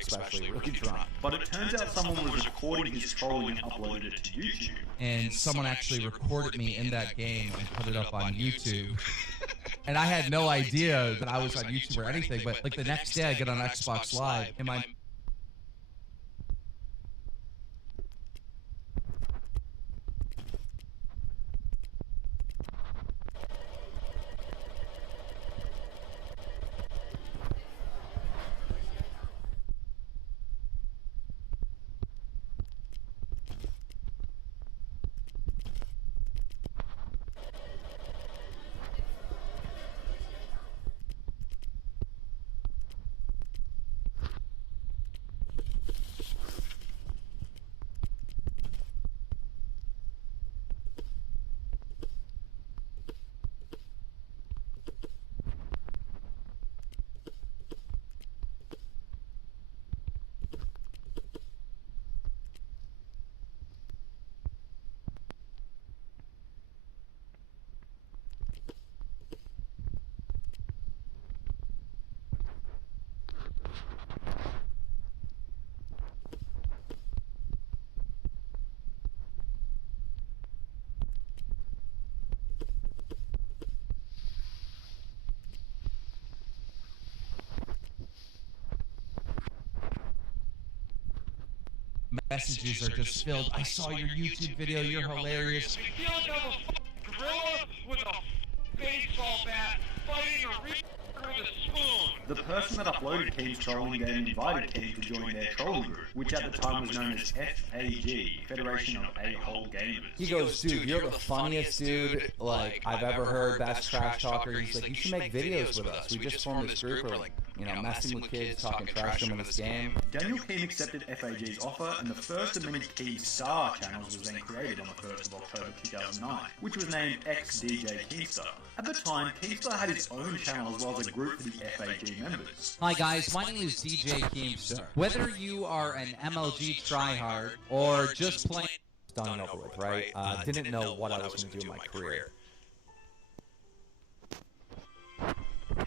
especially really drunk. But it turns out someone was recording his trolling and uploaded it to YouTube. And someone actually recorded me in that game and put it up on YouTube. And I had no idea that I was on YouTube or anything, but like the next day I get on Xbox Live and my messages are just filled. I saw your YouTube video, you're hilarious. I feel like I'm a fucking gorilla with a baseball bat fighting a reaper with a spoon. The person that uploaded Keem's trolling game invited Keem to join their trolling group, which at the time was known as FAG, Federation of A-Hole Gamers. He goes, dude, you're the funniest dude like I've ever heard. Best trash talker. He's like, you should make videos with us. We just formed this group. We're like, you know, messing with kids, talking trash to them in this game. Daniel Keem accepted FAG's offer, and the first of many Keem Star channels was then created on the 1st of October 2009, which was named X-DJ Keemstar. At the time, Keemstar had his own channel as well as a group for the FAG members. Hi guys, my name is DJ Keemstar. Whether you are an MLG tryhard or just plain Done and over with, right? Didn't know what I was going to do in my career.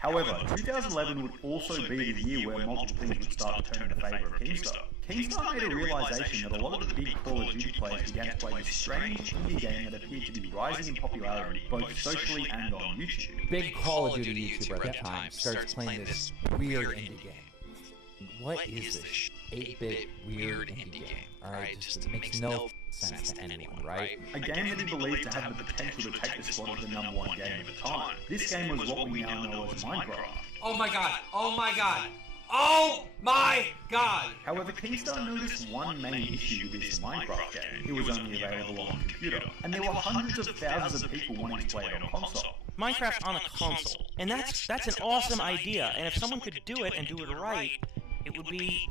However, 2011 would also be the year where multiple things would start to turn in favour of Keemstar. Keemstar made a realisation that a lot of the big Call of Duty players began to play this strange indie game that appeared to be rising in popularity both socially and on YouTube. Big Call of Duty YouTuber at the time starts playing this weird indie game. What is this 8-bit weird indie game? Alright, just makes no sense to anyone, right? A game that he believed to have the potential to take the spot of the #1 game at the time. This game was what we now know as Minecraft. Oh my god, oh my god, oh my god! However, Keemstar noticed one main issue with this Minecraft game. It was only available on computer, and there were hundreds of thousands of people wanting to play it on console. Minecraft on a console. And that's an awesome idea, and if someone could do it and do it right, it would be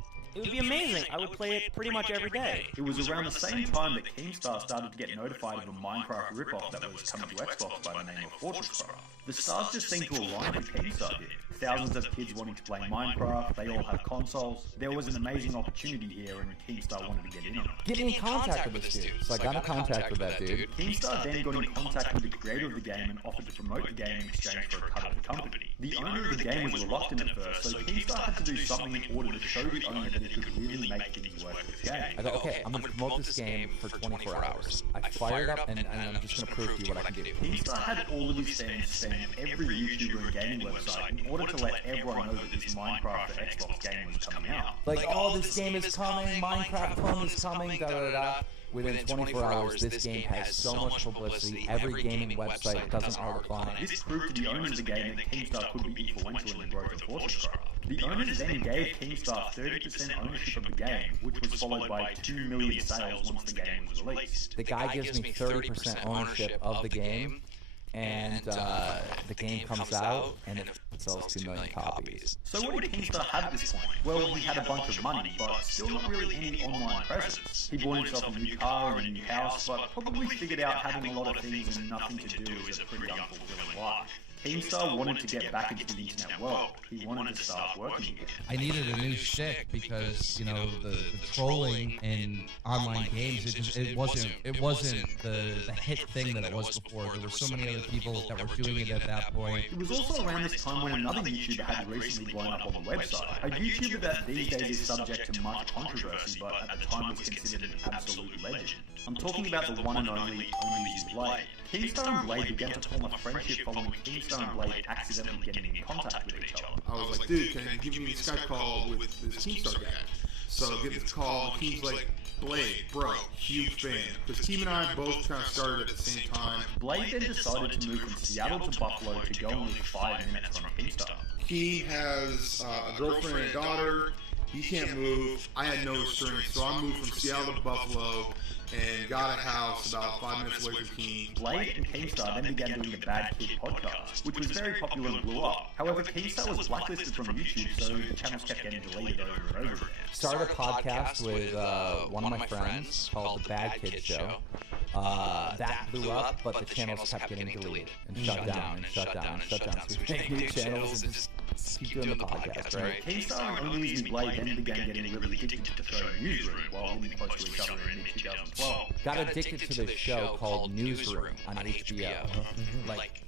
amazing. I would play it pretty much every day. It was around the same time that Keemstar started to get notified of a Minecraft ripoff that was coming to Xbox by the name of Fortresscraft. The stars just seemed to align with Keemstar did. Thousands of kids wanting to play Minecraft, they all have consoles. There was an amazing opportunity here and Keemstar wanted to get in on it. Get me in contact with this dude. So I got in contact with that dude. Keemstar then got in contact with the creator of the game and offered to promote the game in exchange for a cut of the company. The owner of the game was reluctant at first, so Keemstar had to do something in order to show the owner that he could really make things work with this game. I go, okay, I'm going to promote this game for 24 hours. I fired up and I'm just going to prove to you what I can do. Keemstar had all of his fans spam every YouTuber and gaming website in order to let everyone know that this Minecraft for Xbox game was coming out. Like, oh, this game is coming, Minecraft clone is coming, da-da-da-da. Within 24 hours, this game has so much publicity. Every gaming website does an article on it. This proved to the owners of the game that Keemstar could be influential in the growth of Fortresscraft. The owners then gave Keemstar 30% ownership of the game, which was followed by 2 million sales once the game was released. The guy gives me 30% ownership of the game, and the game comes out, and it sells 2 million copies. So what did Keemstar have at this point? Well, he had a bunch of money, but still not really any online presence. He bought himself a new car and a new house, but probably figured out having a lot of things and nothing to do is a pretty unfulfilling life. Keemstar wanted to get back into the internet world. He wanted to start working again. I needed a new shtick because, you know, the trolling in online games, it wasn't the hit thing that it was before. There were so many other people that were doing it at that point. It was also around this time when another YouTuber had recently blown up on the website. A YouTuber that these days is subject to much controversy, but at the time was considered an absolute legend. I'm talking about the one and only Blade. Keemstar and Blade began to form a friendship following Keemstar and Blade accidentally getting in contact with each other. I was like, dude, can you give me a Skype call with this Keemstar guy? So I get this call, and Keem's like, Blade, bro, huge fan. Because Keem and I both kind of started at the same time. Blade then decided to move from Seattle to Buffalo to go and live 5 minutes from Keemstar. Keem has a girlfriend and a daughter. He can't move. I had no restraints, so I moved from Seattle to Buffalo and got a house about 5 minutes away from Keem. Blade and Keemstar then began doing the Bad Kid podcast, which was very popular and blew up. However, Keemstar was blacklisted from YouTube, so the channels kept getting deleted over and over again. Started a podcast with one of my friends called The Bad Kid Show. That blew up, but the channels kept getting deleted and shut down and shut down and shut down. So we make new channels and just keep doing the podcast, right? Keemstar and Only Blade then began getting really addicted to the show Newsroom while living close to each other in mid-2012. Got addicted to this show called Newsroom on HBO. Like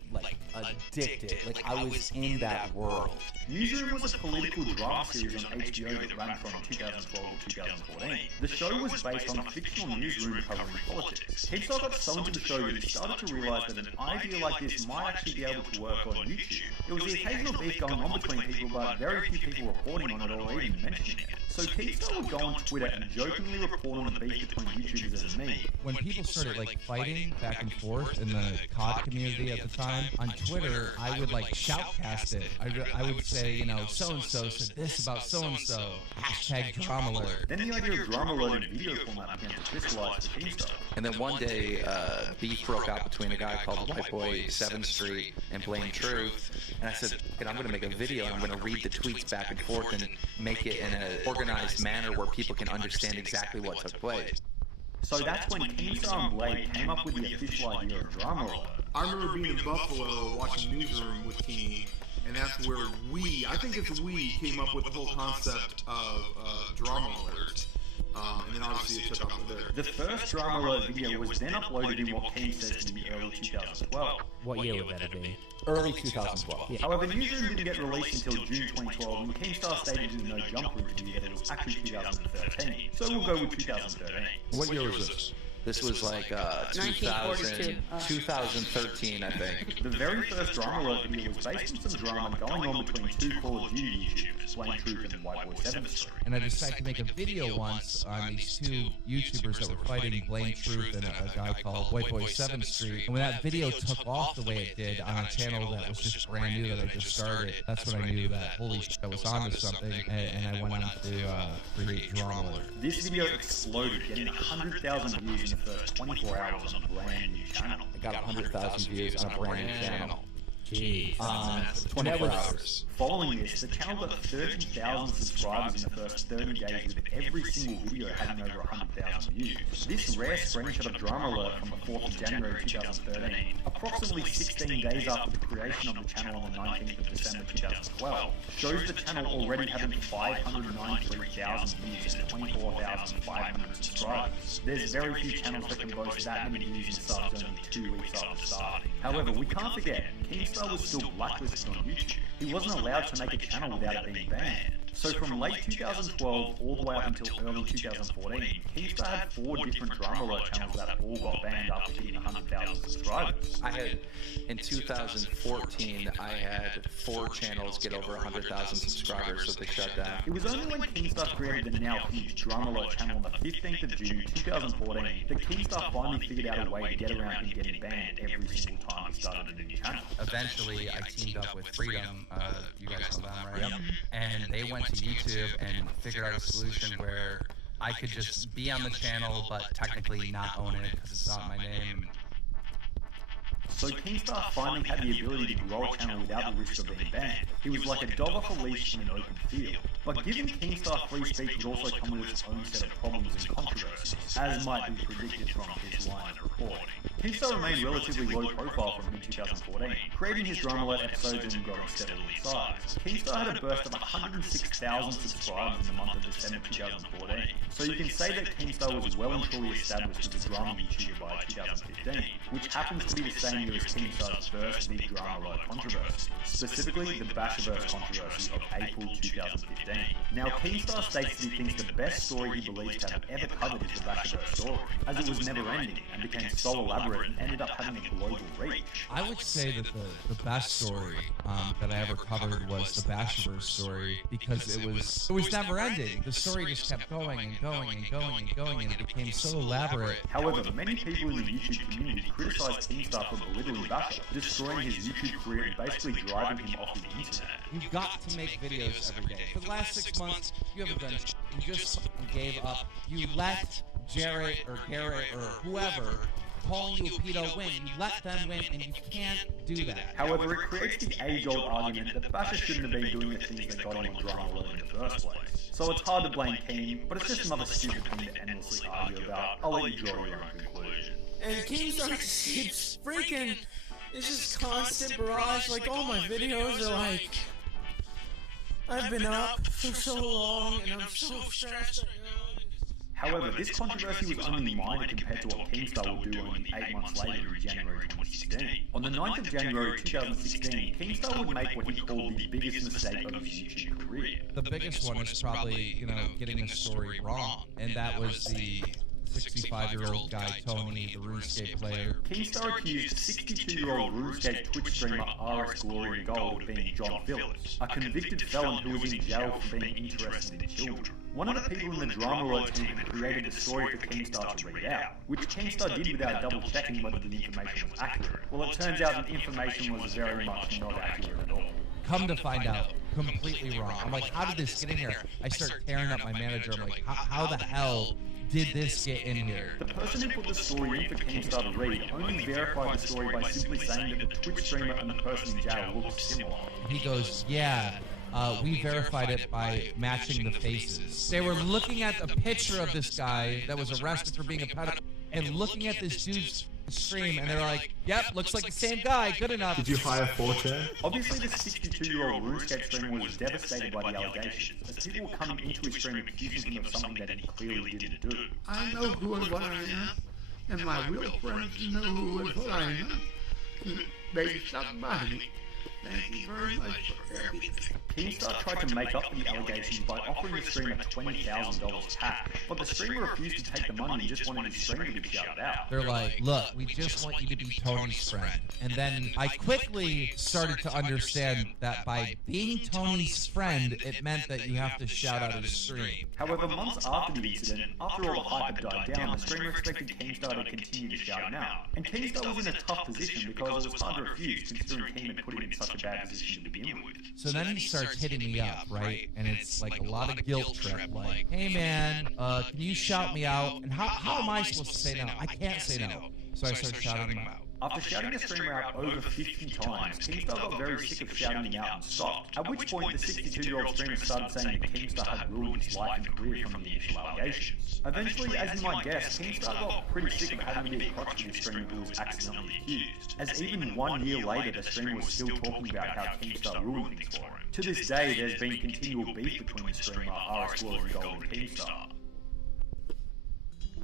addicted. Like I was in that world. Newsroom was a political drama series on HBO that ran from 2012 to 2014. The show was based on a fictional newsroom covering politics. Keemstar got so into the show that he started to realise that an idea like this might actually be able to work on YouTube. There was the occasional beef going on between people, but very few people reporting on it or even mentioning it. So Keemstar would go on Twitter and jokingly report on the beef between YouTubers and me. When people started like fighting back and forth in the COD community at the time, on Twitter, I would like shoutcast it. I would say, you know, so-and-so said this about so-and-so. Hashtag drama alert. Then the idea of drama alert in video format began to crystallize for Keemstar. And then one day, beef broke out between a guy called White Boy 7th Street and Blame Truth. And I said, I'm going to make a video and I'm going to read the tweets back and forth and make it in an organized manner where people can understand exactly what took place. So that's when Keemstar and Blade came up with the official idea of drama alert. I remember being in Buffalo watching Newsroom with Keem, and that's where I think it's we, came up with the whole concept of drama alert. And then obviously it took off from there. The first drama alert video was then uploaded in what Keem says to be early 2012. What year would that be? Early 2012. Yeah. However, Newsroom didn't get released until June 2012, and Keemstar stated in the No Jumper interview that it was actually 2013. So we'll go with 2013. What year was this? This was like 2013, I think. The very first drama alert video was based on some drama going on between two Call of Duty YouTubers, Blame Truth and White Boy 7th Street. And I decided to make a video once on these two YouTubers that were fighting Blame Truth and a guy called White Boy 7th Street. And when that video took off the way it did on a channel that was just brand new that I just started, that's when I knew that holy shit, I was onto something, and I went on to create drama alert. This video exploded, getting 100,000 views in the first 24 hours on a brand new channel. I got 100,000 views on a brand new channel. Jeez. 24 hours. Following this, the channel got 30,000 subscribers in the first 30 days, with every single video having over 100,000 views. This rare screenshot of Drama Alert from the 4th of January 2013, approximately 16 days after the creation of the channel on the 19th of December 2012, shows the channel already having 593,000 views and 24,500 subscribers. There's very few channels that can boast that many views and subs only 2 weeks after starting. However, we can't forget, Keemstar was still blacklisted on YouTube. He wasn't allowed to make a channel without it being banned. So from late 2012 all the way up until early 2014, Keemstar had 4 different drama alert channels that all got banned after hitting 100,000 subscribers. In 2014, I had 4 channels get over 100,000 subscribers, so they shut down. It was only when Keemstar created the now huge drama alert channel on the 15th of June 2014 that Keemstar finally figured out a way to get around him getting banned every single time he started a new channel. Eventually, I teamed up with Freedom, you guys know them, right? Yep. And they went to YouTube and figured out a solution where I could just be on the channel, but technically not own it because it's not my name. so Keemstar finally had the ability to grow a channel without the risk of being banned. He was like a dog off a leash in an open field. But giving Keemstar free speech would also come with its own set of problems and controversies, as might be predicted from his line of reporting. Keemstar remained relatively low profile from mid-2014, creating his Drama-led episodes and growing steadily in size. Keemstar had a burst of 106,000 subscribers in the month of December 2014, so you can say that Keemstar was well and truly established as a drama YouTuber by 2015, which happens to be the same year as Keemstar's first big drama-led controversy, specifically the Basherverse controversy of April 2015. Now, Keemstar states that he thinks the best story he believes to have ever covered is the Basherverse story, as it was never-ending and became so elaborate and ended up having a global reach. I would say that the best story that I ever covered was the Basherverse story, because it was never ending. The story just kept going and going and going and going, and it became so elaborate. However, many people in the YouTube community criticised Keemstar for belittling Basher, destroying his YouTube career and basically driving him off the internet. You've got to make videos every day. For the last 6 months, you haven't done shit. You just gave up. You let Jarrett or Garrett or whoever calling you a pedo win. You let them win, and you can't do that. However, it creates the age-old argument that Basher shouldn't have been doing the things that got him on Drama Alert in the first place. So it's hard to blame Keem, but it's just another stupid thing to endlessly argue about. I'll let you draw your own conclusion. And Keemstar just keeps freaking... It's just constant barrage, like all my videos are like... I've been up for so long, and I'm so stressed right now. However, this controversy was only minor compared to what Keemstar would do only 8 months later in January 2016. On the 9th of January 2016, Keemstar would make what he called the biggest mistake of his YouTube career. The biggest one is probably, getting a story wrong, and that was the 65-year-old guy, Tony, the RuneScape player. Keemstar accused 62-year-old RuneScape Twitch streamer RS Glory and Gold of being John Phillips, a convicted felon who was in jail for being interested in children. One of the people in the Drama Alert team had created the story for Keemstar to read out, which Keemstar did without double-checking whether the information was accurate. Well, it turns out the information was very much not accurate at all. Come to find out, completely wrong. I'm like, how did this get in here? I start tearing up my manager. I'm like, how the hell did this get in here? The person who put the story in for Keemstar to read only verified the story by simply saying that the Twitch streamer and the person in jail looked similar. He goes, yeah, we verified it by matching the faces. They were looking at a picture of this guy that was arrested for being a pedophile and looking at this dude's stream, and they're like, yep, looks like the same guy, good enough. Did you hire 4chan? Obviously, the 62-year-old RuneScape streamer was devastated by the allegations, as people were coming into his stream accusing him of something that he clearly didn't do. I know who and what I am, and my real friends know who and what I am. They stuck by me. Thank you very much for everything. Keemstar tried to make up for the allegations by offering the streamer $20,000 cash, but the streamer refused to take the money and just wanted his stream to be shouted out. They're like, look, we just want you to be Tony's friend. And then I quickly started to understand that by being Tony's friend, it meant that you have to shout out his stream. However, months after the incident, after all the hype had died down, the streamer expected Keemstar to continue to shout him out. And Keemstar was in a tough position because it was hard to refuse, considering Keem had put him in such a bad position to begin with. So then he starts hitting me up, right? And it's like a lot of guilt trip, like, hey man, can you shout me out? And how am I supposed to say no? I can't say no. So I start shouting him out. After shouting the streamer out over 50 times, Keemstar got very sick of shouting him out and stopped, at which point the 62-year-old streamer started saying that Keemstar had ruined his life and career from the initial allegations. Eventually, as you might guess, Keemstar got pretty sick of having to be a crotch to the streamer who was accidentally accused, as even 1 year later the streamer was still talking about how Keemstar ruined things for him. To this day, there's been continual beef between the streamer, RS Glory and Gold, and Keemstar.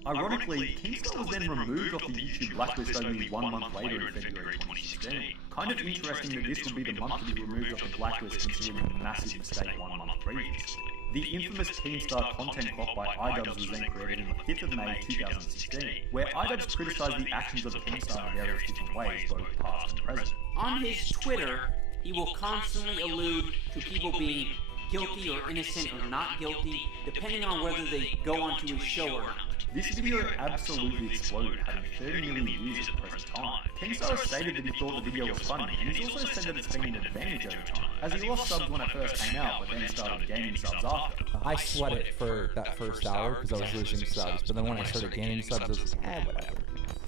Ironically, Keemstar was then removed off the YouTube blacklist only 1 month later in February 2016. Kind of interesting that this would be the month to be removed off the blacklist considering the massive mistake 1 month previously. The infamous Keemstar content clock by iDubbbz was then created on the 5th of May 2016, where iDubbbz criticised the actions of Keemstar in various different ways, both past and present. On his Twitter, he will constantly allude to people being guilty or innocent or not guilty, depending on whether they go onto his show or not. This video absolutely exploded, having 30 million views at the present time. Keemstar stated that he thought the video was funny, and he's also said that it's been an advantage over time, as he lost subs when it first came out, but then started gaining subs after. I sweat it for that first hour because I was losing subs, but then when I started gaining subs, I was like, whatever.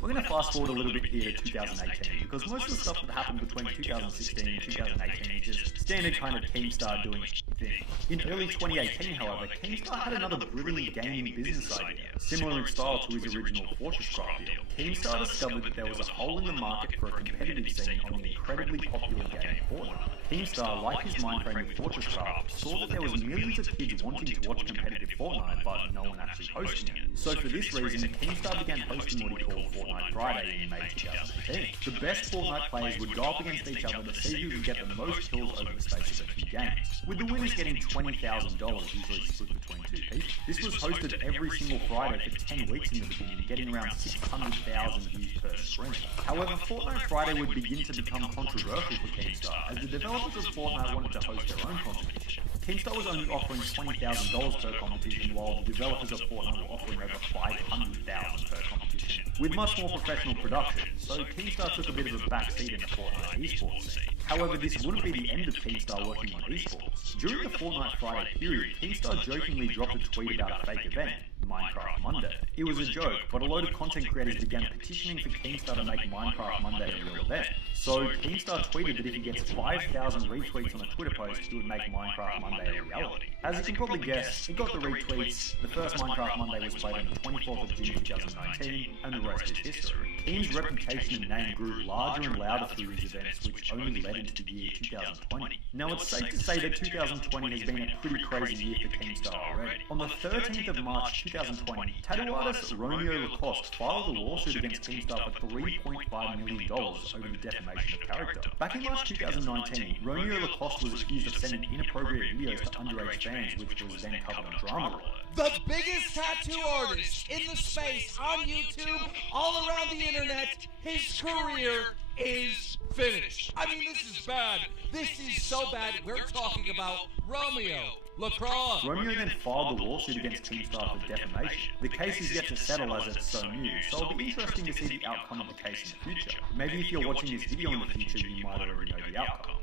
We're going to fast forward a little bit here to 2018, because most of the stuff that happened between 2016 and 2018 is just standard kind of Keemstar doing thing. In early 2018, however, Keemstar had another brilliant gaming business idea, similar in style to his original Fortress Craft deal. Keemstar discovered that there was a hole in the market for a competitive scene on the incredibly popular game Fortnite. Keemstar, like his mindframe with Fortress Craft, saw that there was millions of kids wanting to watch competitive Fortnite, but no one actually hosting it. So for this reason, Keemstar began hosting what he called Fortnite Friday in May 2018. The best Fortnite players would go up against each other to see who could get the most kills over the space of a few games, with the winners getting $20,000, usually split between two people. This was hosted every single Friday for 10 weeks in the beginning, getting around 600,000 views per stream. However, Fortnite Friday would begin to become controversial for Keemstar, as the developers of Fortnite wanted to host their own competition. Keemstar was only offering $20,000 per competition, while the developers of Fortnite were offering over $500,000 per competition, with much more professional production, so Keemstar took a bit of a backseat in the Fortnite esports scene. However, this wouldn't be the end of Keemstar working on esports. During the Fortnite Friday period, Keemstar jokingly dropped a tweet about a fake event, Minecraft Monday. It was a joke, but a load of content creators began petitioning for Keemstar to make Minecraft Monday a real event. So Keemstar tweeted that if he gets 5,000 retweets on a Twitter post, he would make Minecraft Monday a reality. As you can probably guess, it got the retweets. The first Minecraft Monday was played on the 24th of June 2019, and the rest is history. Keem's reputation and name grew larger and louder through these events, which only led into the year 2020. Now it's safe to say that 2020 has been a pretty crazy year for Keemstar already. On the 13th of March 2020, tattoo artist Romeo Lacoste filed a lawsuit against Keemstar for $3.5 million over the defamation of character. Back in March 2019, Romeo Lacoste was accused of sending inappropriate videos to underage fans, which was then covered on Drama Alert. The biggest tattoo artist in the space on YouTube, all around the internet, his career is finished. I mean, this is bad. This is so bad. We're talking about Romeo Lacoste. Romeo then filed a lawsuit against Keemstar for defamation. The case is yet to settle as it's so new, so it'll be interesting to see the outcome of the case in the future. Maybe if you're watching this video in the future, you might already know the outcome.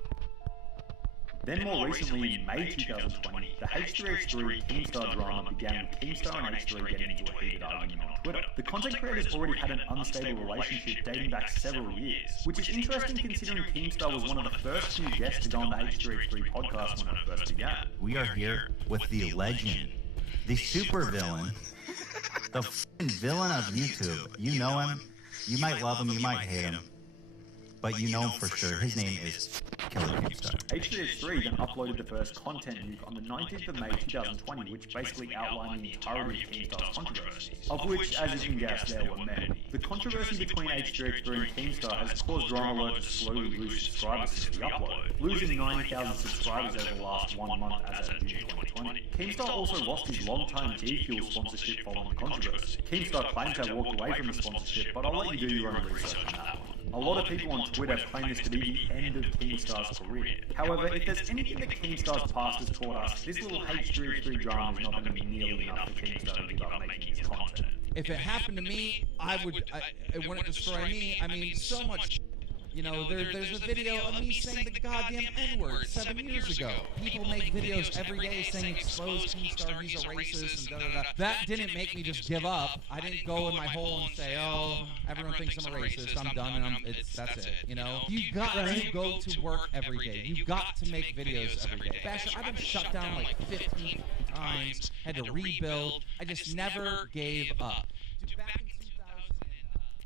Then more recently, in May 2020, the H3H3 Keemstar drama began with Keemstar and H3 getting into a heated argument on Twitter. The content creators already had an unstable relationship dating back several years, which is interesting considering Keemstar was one of the first few guests to go on the H3H3 podcast when it first began. We are here with the legend, the super villain, the f***ing villain of YouTube. You know him, you might love him, you might hate him, but you know him for sure. His name is Killer Keemstar. H3H3 then uploaded the first content nuke on the 19th of May 2020, which basically outlined the entirety of Keemstar's controversies, of which, as you can guess, there were many. The controversy between H3H3 and Keemstar has caused Drama Alert to slowly lose subscribers since the upload, losing 90,000 subscribers over the last 1 month as of June 2020. Keemstar also lost his long-time G-Fuel sponsorship following the controversy. Keemstar claims to have walked away from the sponsorship, but I'll let you do your own research on that one. A lot of people on Twitter claim this to be the end of Keemstar's career. However, if there's anything that Keemstar's past has taught us, this little H3H3 drama is not going to be nearly enough for Keemstar to give up making his content. If it happened to me, it wouldn't destroy me. I mean, so much. You know, there's a video of me saying the goddamn N-word 7 years ago. People make videos every day saying expose Keemstar, he's a racist, and da-da-da. That didn't make me just give up. I didn't go in my hole and say, oh, everyone thinks I'm a racist, I'm done, and that's it, you know? You got to go to work every day. You got to make videos every day. Basher, I've been shut down like 15 times, had to rebuild. I just never gave up.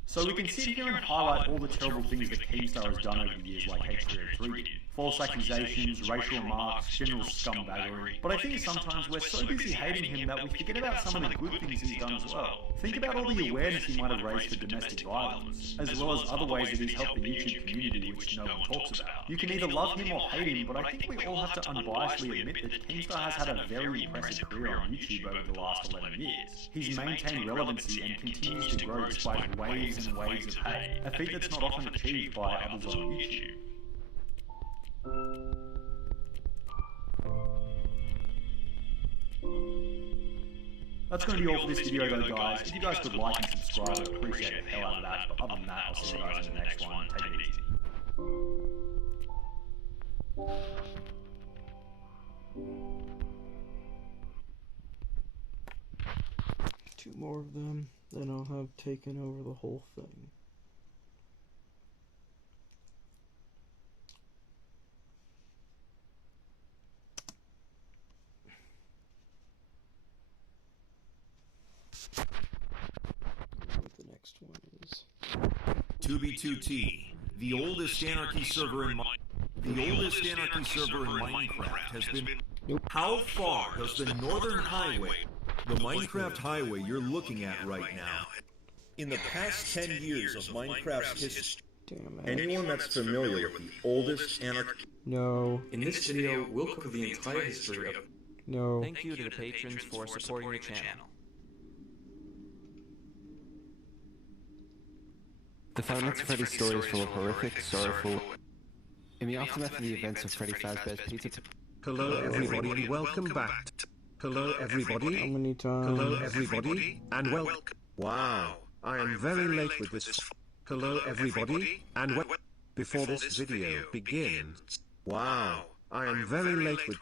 So we can sit here and highlight all the terrible things that Keemstar has done over the years like H3H3 did. False accusations, racial remarks, general scumbaggery. But I think sometimes we're so busy hating him that we forget about some of the good things he's done as well. Think about all the awareness he might have raised for domestic violence, as well as other ways that he's helped the YouTube community which no one talks about. You can either love him or hate him, but I think we all have to unbiasedly admit that Keemstar has had a very impressive career on YouTube over the last 11 years. He's maintained relevancy and continues to grow despite waves and waves of hate, a feat that's not often achieved by others on YouTube. That's going to be all for this video though, guys. If you guys could like and subscribe, I'd appreciate the hell out of that. But other than that, I'll see you guys in the next one. Take it easy. 2 more of them, then I'll have taken over the whole thing. The next one is 2B2T, the oldest anarchy server in Minecraft has been. Nope. How far does the Northern Highway, the Minecraft highway you're looking at right now, in the past 10 years of Minecraft's history? Anyone that's familiar with the oldest anarchy? No. In this video, we'll cover the entire history of. No. Thank you to the patrons for supporting the channel. The Five Nights at Freddy's story is full of horrific, sorrowful. In the aftermath of the events of Freddy Fazbear's Pizza. Hello everybody and welcome back. Hello everybody. How many times? Hello everybody and welcome. Wow, I am very late with this. Hello everybody and before this video begins. Wow, I am very late with.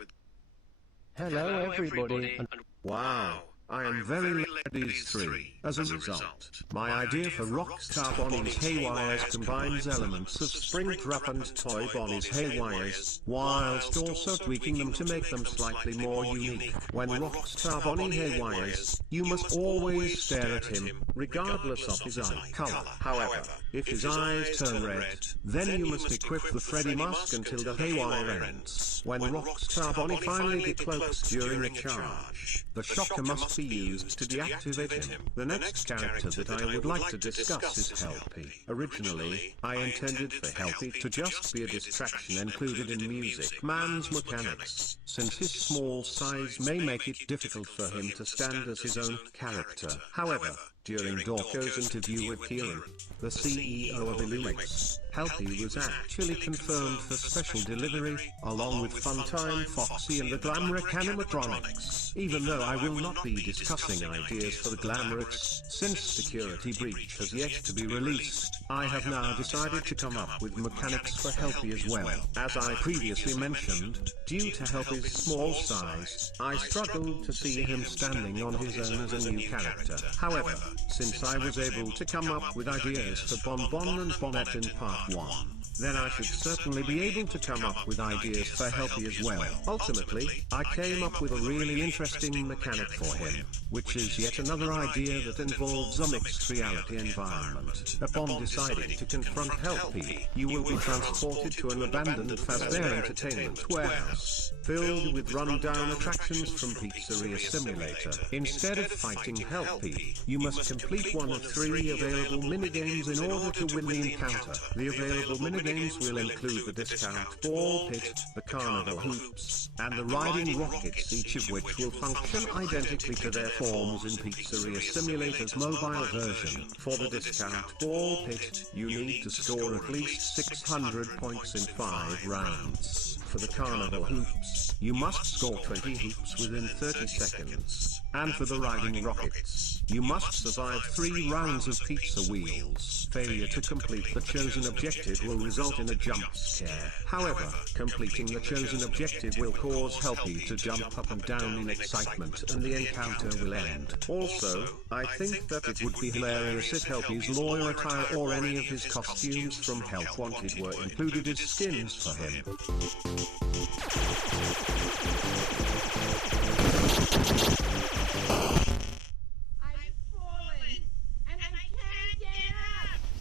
Hello everybody. Wow, I am very late with these three. As a result, my idea for Rockstar Bonnie's Haywires combines elements of Springtrap and Toy Bonnie's Haywires, whilst also tweaking them to make them slightly more unique. When Rockstar Bonnie Haywires, you must always stare at him, regardless of his eye color. However, if his eyes turn red, then you must equip the Freddy mask until the haywire ends. When Rockstar Bonnie finally decloaks during a charge, the shocker must be used to deactivate him. The next character that I would like to discuss is Helpy. Originally, I intended for Helpy to just be a distraction included in Music Man's mechanics, since his small size may make it difficult for him to stand as his own character. However, during Dorko's interview with Kieran, the CEO of Illumix, Helpy was actually confirmed for special delivery, along with Funtime Foxy and the Glamric animatronics. Even though I will not be discussing ideas for the Glamrics, since Security Breach has yet to be released, I have now decided to come up with mechanics for Helpy as well. As I previously mentioned, due to Helpy's small size, I struggled to see him standing on his own as a new character. However, since I was able to come up with ideas for Bonbon and Bonnet in Part 1, then I should certainly be able to come up with ideas for Helpy as well. Ultimately, I came up with a really interesting mechanic for him, which is yet another idea that involves a mixed reality environment. Upon deciding to confront Helpy, you will be transported to an abandoned Fazbear Entertainment warehouse, filled with run-down attractions from Pizzeria Simulator. Instead of fighting Helpy, you must complete one of 3 available minigames in order to win the encounter. The available minigames will include the discount ball pit, the carnival hoops, and the riding rockets, each of which will function identically to their forms in Pizzeria Simulator's mobile version. For the discount ball pit, you need to score at least 600 points in 5 rounds. For the carnival hoops, you must score 20 hoops within 30 seconds. And for the riding rockets, you must survive 3 rounds of pizza wheels. Failure to complete the chosen objective will result in a jump scare. However, completing the chosen objective will cause Helpy to jump up and down in excitement and the encounter will end. Also, I think that it would be hilarious if Helpy's lawyer attire or any of his costumes from Help Wanted were included as skins for him.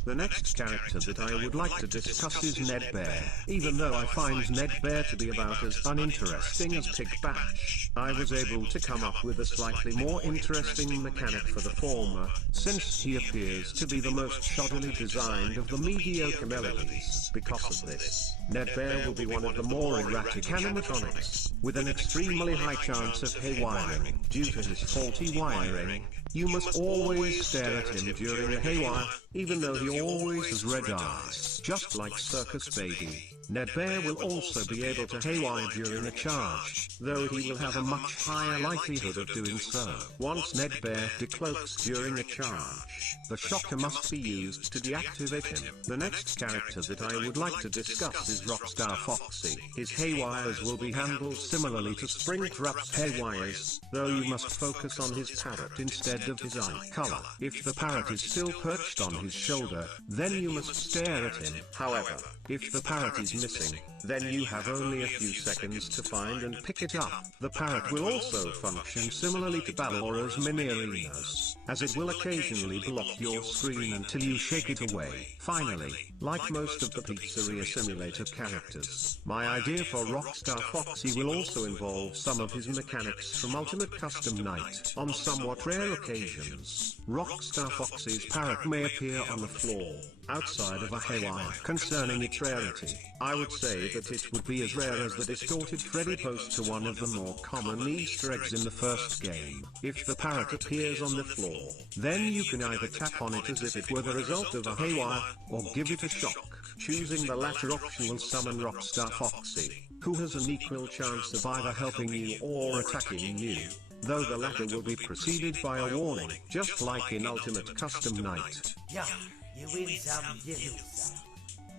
The next character that I would like to discuss is Ned Bear. Even though I find Ned Bear to be about as uninteresting as Pig Bash, I was able to come up with a slightly more interesting mechanic for the former, since he appears to be the most shoddily designed of the mediocre melodies. Because of this, Ned Bear will be one of the more erratic animatronics, with an extremely high chance of haywiring. Due to his faulty wiring, you must always stare at him during a haywire, even though he always has red eyes, just like Circus Baby. Ned Bear will also be able to haywire during a charge, though he will have a much higher likelihood of doing so. Once Ned Bear decloaks during a charge, the shocker must be used to deactivate him. The next character that I would like to discuss is Rockstar Foxy. His haywires will be handled similarly to Springtrap's haywires, though you must focus on his parrot instead of his eye color. If the parrot is still perched on his shoulder, then you must stare at him. However, if the parrot is is missing, then you have only a few seconds to find and pick it up. The parrot will also function similarly to Ballora's mini arenas, as it will occasionally block your screen until you shake it away. Finally, like most of the Pizzeria Simulator characters, my idea for Rockstar Foxy will also involve some of his mechanics from Ultimate Custom Night. On somewhat rare occasions, Rockstar Foxy's parrot may appear on the floor, outside of a haywire. Concerning its rarity, I would say that it would be as rare as the distorted Freddy pose to one of the more common Easter eggs in the first game. If the parrot appears on the floor, then you can either tap on it as if it were the result of a haywire, or give it a shock. Choosing the latter option will summon Rockstar Foxy, who has an equal chance of either helping you or attacking you, though the latter will be preceded by a warning, just like in Ultimate Custom Night. Yeah, you win some, you lose some.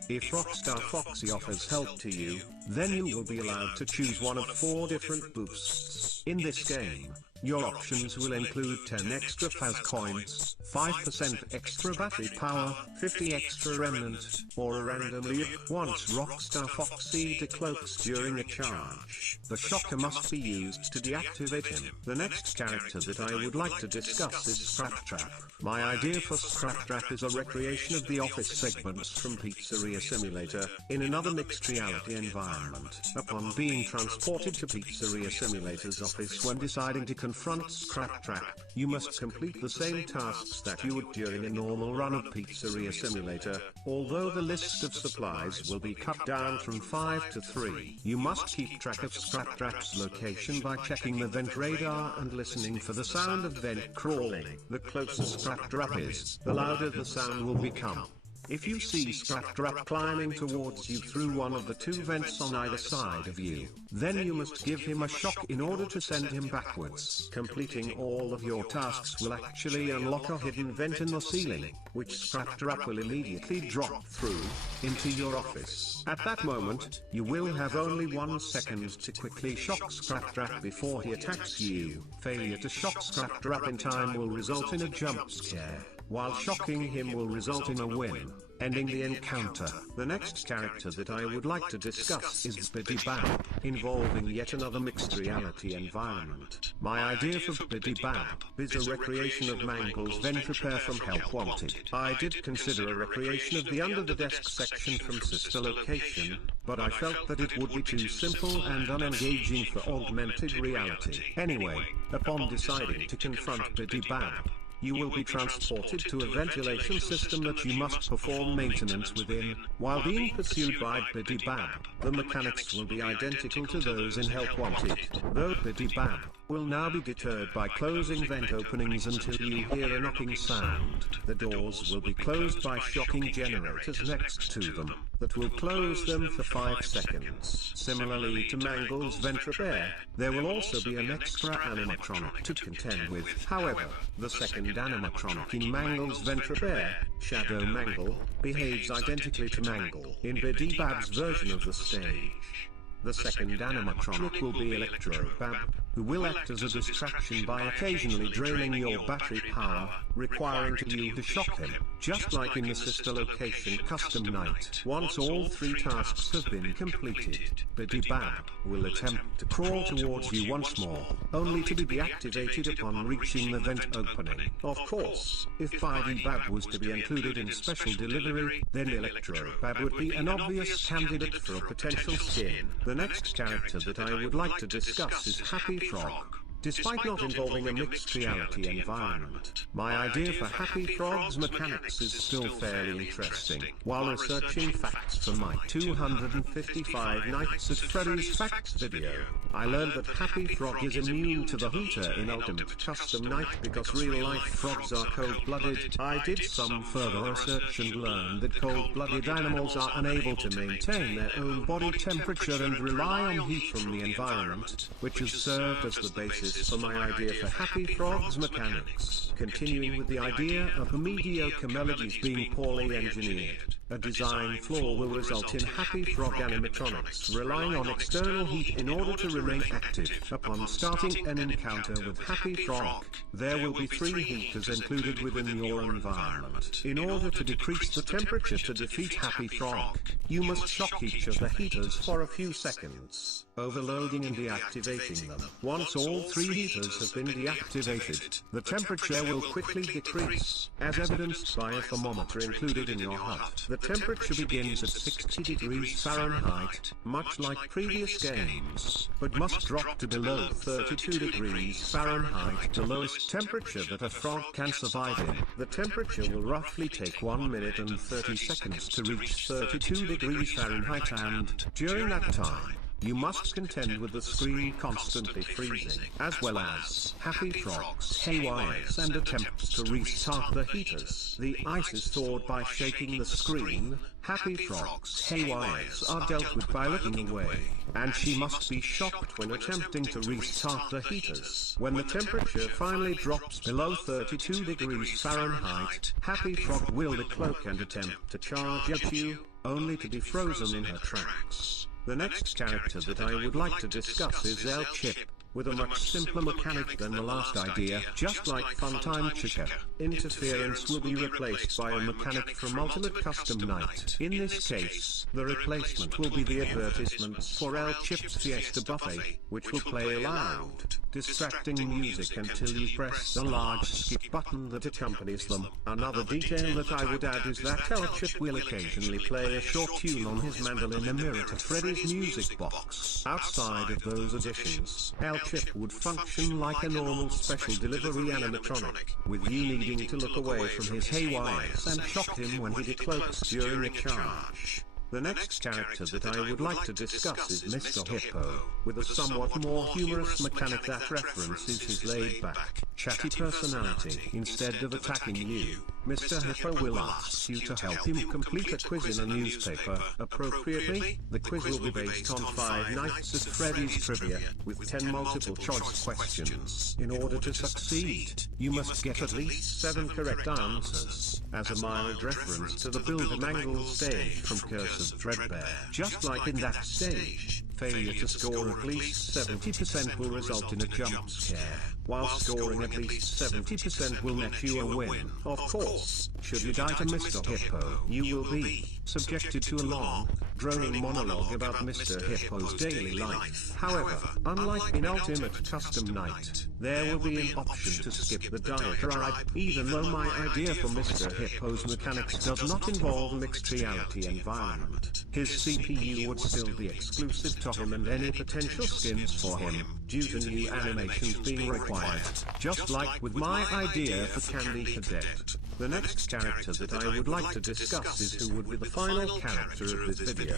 If Rockstar Foxy offers help to you, then you will be allowed to choose one of 4 different boosts. In this game, your options will include 10 extra Faz coins, 5% extra battery power, 50 extra remnant, or a randomly once Rockstar Foxy decloaks during a charge. The shocker must be used to deactivate him. The next character that I would like to discuss is Scraptrap. My idea for Scraptrap is a recreation of the office segments from Pizzeria Simulator, in another mixed reality environment. Upon being transported to Pizzeria Simulator's office when deciding to confront Scraptrap, you must complete the same tasks that you would during a normal run of Pizzeria Simulator, although the list of supplies will be cut down from 5 to 3. You must keep track of Scraptrap's location by checking the vent radar and listening for the sound of vent crawling. The closer Scraptrap is, the louder the sound will become. If you see Scraptrap climbing towards you through one of the 2 vents on either side of you, then you must give him a shock in order to send him backwards. Completing all of your tasks will actually unlock a hidden vent in the ceiling, which Scraptrap will immediately drop through into your office. At that moment, you will have only 1 second to quickly shock Scraptrap before he attacks you. Failure to shock Scraptrap in time will result in a jump scare, while shocking him will result in a win, ending the encounter. The next character that I would like to discuss is Biddy Bab, involving yet another mixed reality environment. My idea for Biddy Bab is a recreation of Mangle's vent repair from Help Wanted. I did consider a recreation of the Under the Desk section from Sister Location, but I felt that it would be too simple and unengaging for augmented reality. Anyway, upon deciding to confront Biddy Bab, you will be transported to a ventilation system that you must perform maintenance within, while being pursued by Biddy Bab. The mechanics will be identical to those in Help Wanted, though Biddy Bab will now be deterred by closing vent openings until you hear a knocking sound. The doors will be closed by shocking generators next to them, that will close them for 5 seconds. Similarly to Mangle's vent repair, there will also be an extra animatronic to contend with. However, the second animatronic in Mangle's vent repair, Shadow Mangle, behaves identically to Mangle in Biddy Bab's version of the stage. The second animatronic will be Electro Bab, who will act as a distraction by occasionally draining your battery power, requiring you to shock him, just like in the Sister Location Custom Night. Once all 3 tasks have been completed, Biddy Bab will attempt to crawl towards you once more, only to be deactivated upon reaching the vent opening. Of course, if Biddy Bab was to be included in special delivery, then Electro Bab would be an obvious candidate for a potential skin. The next character that I would like to discuss is Happy Frog. Despite not involving a mixed reality environment, my idea for Happy Frog's mechanics is still fairly interesting. While researching facts for my 255 Nights at Freddy's Facts video, I learned that Happy Frog is immune to the Hooter in Ultimate Custom Night because real-life frogs are cold-blooded. I did some further research and learned that cold-blooded animals are unable to maintain their own body temperature and rely on heat from the environment, which has served as the basis for my idea for Happy Frog's mechanics, continuing with the idea of the mediocre melodies being poorly engineered. A design flaw will result in Happy Frog animatronics relying on external heat in order to remain active. Upon starting an encounter with Happy Frog, there will be 3 heaters included within your environment. In order to decrease the temperature to defeat Happy Frog, you must shock each of the heaters for a few seconds, overloading and deactivating them. Once all 3 heaters have been deactivated, the temperature will quickly decrease, as evidenced by a thermometer included in your hut. The temperature begins at 60 degrees Fahrenheit, much like previous games, but must drop to below 32 degrees Fahrenheit, the lowest temperature that a frog can survive in. The temperature will roughly take 1 minute and 30 seconds to reach 32 degrees Fahrenheit, and during that time, you must contend with the screen constantly freezing, as well as Happy Frog's haywires and attempts to restart the heaters. The ice is thawed by shaking the screen. Happy Frog's haywires are dealt with by looking away, and she must be shocked when attempting to restart the heaters. When the temperature finally drops below 32 degrees Fahrenheit, Happy Frog will decloak and attempt to charge at you, only to be frozen in her tracks. The next character that I would like to discuss is El Chip, with a much simpler mechanic than the last idea. Just like Funtime Chica, interference will be replaced by a mechanic from Ultimate Custom Night. In this case, the replacement will be the advertisements for El Chip's Fiesta Buffet, which will play loud, distracting music until you press the large skip button that accompanies them. Another detail that I would add is that El Chip will occasionally play a short tune on his mandolin, a mirror to Freddy's music box. Outside of those additions, El Chip would function like a normal special delivery animatronic, with you needing to look away from his haywires and shock him when he decloaks during a charge. The next character that I would like to discuss is Mr. Hippo, with a somewhat more humorous mechanic that references his laid-back, chatty personality. Instead of attacking you, Mr. Hippo will ask you to help him complete a quiz in a newspaper. Appropriately, the quiz will be based on 5 Nights at Freddy's trivia, with 10 multiple-choice questions. In order to succeed, you must get at least 7 correct answers, as a mild reference to the Build-A-Mangle stage from Curse of Threadbare. Just like in that stage, failure to score at least 70% will result in a jump scare, while scoring at least 70% will net you a win. Of course, should you die to Mr. Hippo, you will be subjected to a long, droning monologue about Mr. Hippo's daily life. However, unlike in Ultimate Custom Night, there will be an option to skip the diatribe, even though my idea for Mr. Hippo's mechanics does not involve a mixed reality environment. His CPU would still be exclusive to him and any potential skins for him, due to new animations being required, just like with my idea for Candy Cadet. The next character that I would like to discuss is who would be the final character of this video,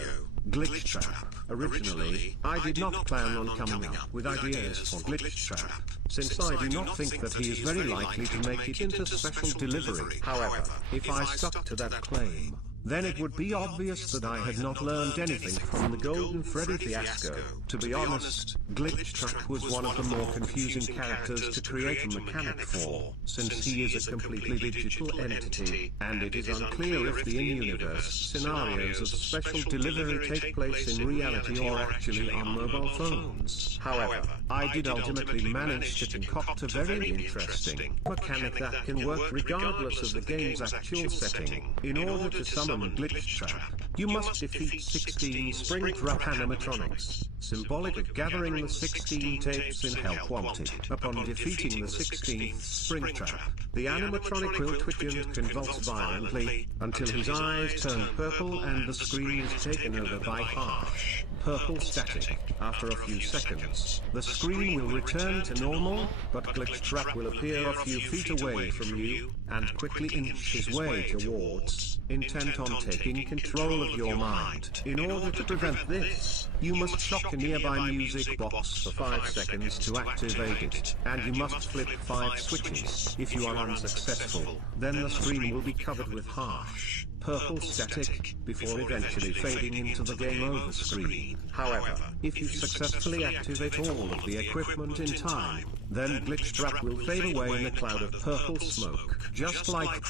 Glitch Trap. Originally, I did not plan on coming up with ideas for Glitch Trap, since I do not think that he is very likely to make it into special delivery. However, if I stuck to that claim, then it would be obvious that I had not learned anything from the Golden Freddy fiasco. To be honest, Glitch Trap was one of the more confusing characters to create a mechanic for, since he is a completely digital entity, and it is unclear if the in-universe scenarios of special delivery take place in reality or actually on mobile phones. However, I did ultimately manage to concoct a very interesting mechanic that can work regardless of the game's actual setting. In order to summon Glitch Trap, you must defeat 16 Springtrap animatronics, symbolic of gathering the 16 tapes in Help Wanted. Upon defeating the 16th Springtrap, the animatronic will twitch and convulse violently until his eyes turn purple and the screen is taken over by harsh, purple static. After a few seconds, the screen will return to normal, but Glitch Trap will appear a few feet away from you and quickly inch his way towards, intent on taking control of your mind. In order to prevent this, you must shock a nearby music box for 5 seconds to activate it, and you must flip 5 switches. If you are unsuccessful, then the screen will be covered with harsh, purple static, before eventually fading into the game over screen. However, if you successfully activate all of the equipment in time, then Glitch Trap will fade away in a cloud of purple smoke, just like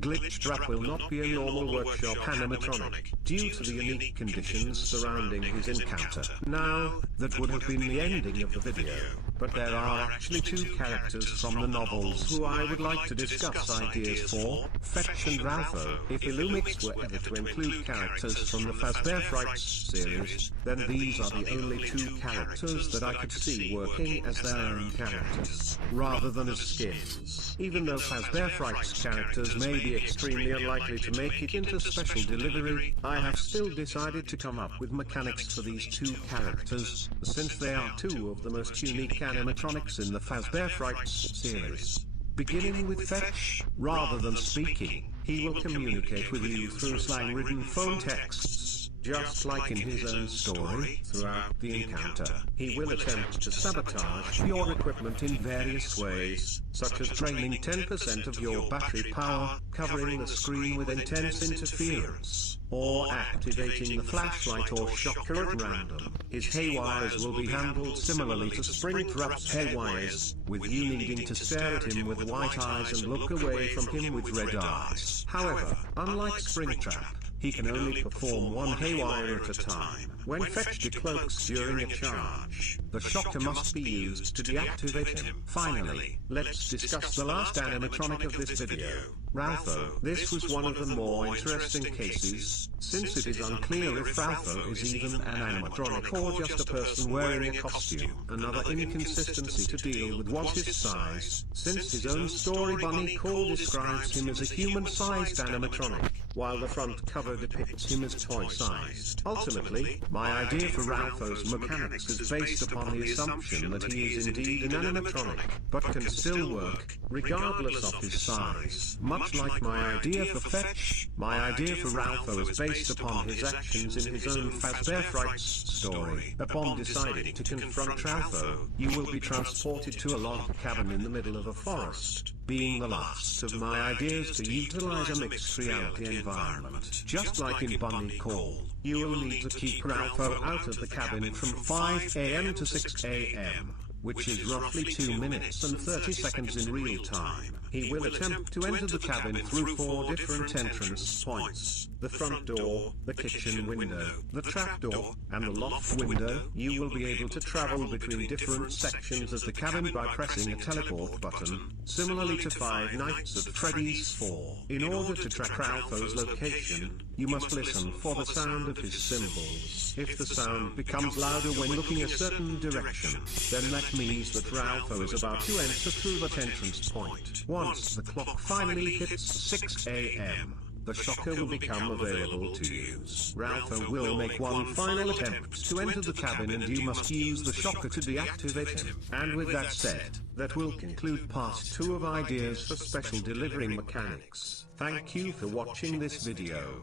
Glitch Trap will not be a normal workshop animatronic, due to the unique conditions surrounding his encounter. Now, that would have been the ending of the video, but there are actually two characters from the novels who I would like to discuss ideas for, Fetch and Ralpho. If Illumix were ever to include characters from the Fazbear Frights series, then these are the only two characters that I could see working as their own characters, rather than as skins. Even though Fazbear Frights characters may be extremely unlikely to make it into special delivery, I have still decided to come up with mechanics for these two characters, since they are two of the most unique animatronics in the Fazbear Frights series. Beginning with Fetch, rather than speaking, he will communicate with you through slang-ridden phone texts, just like in his own story. Throughout the encounter, he will attempt to sabotage your equipment in various ways, such as draining 10% of your battery power, covering the screen with intense interference, or activating the flashlight or shocker at random. His haywires will be handled similarly to Springtrap's haywires, with you needing to stare at him with white eyes and look away from him with red eyes. However, unlike Springtrap, he can only perform one haywire at a time. When Fetch decloaks during a charge, the shocker must be used to deactivate him. Finally, let's discuss the last animatronic of this video, Ralpho. This was one of the more interesting cases, since it is unclear if Ralpho is even an animatronic or just a person wearing a costume. Another inconsistency to deal with was his size, since his own story Bunny Call describes him as a human-sized animatronic, while the front cover depicts him as toy-sized. Ultimately, my idea for Ralpho's mechanics is based upon the assumption that he is indeed an animatronic, but can still work, regardless of his size. Much like my idea for Fetch, my idea for Ralpho is based upon his actions in his own Fazbear Frights story. Upon deciding to confront Ralpho, you will be transported to a log cabin in the middle of a forest, being the last of my ideas to utilize a mixed reality environment. Just like in Bunny Call, you will need to keep Ralpho out of the cabin from 5 AM to 6 AM, which is roughly 2 minutes and 30 seconds in real time. He will attempt to enter the cabin through 4 different entrance points: the front door, the kitchen window, the trapdoor, and the loft window. You will be able to travel between different sections of the cabin by pressing a teleport button, similarly to Five Nights at Freddy's 4. In order to track Ralpho's location, you must listen for the sound of his cymbals. If the sound becomes louder when looking a certain direction, then that means that Ralpho is about to enter through that entrance point. Once the clock finally hits 6 AM, the shocker will become available to use. Ralpho will make one final attempt to enter the cabin and you must use the shocker to deactivate him. And with that said, that will conclude part 2 of ideas for special delivering mechanics. Thank you for watching this video.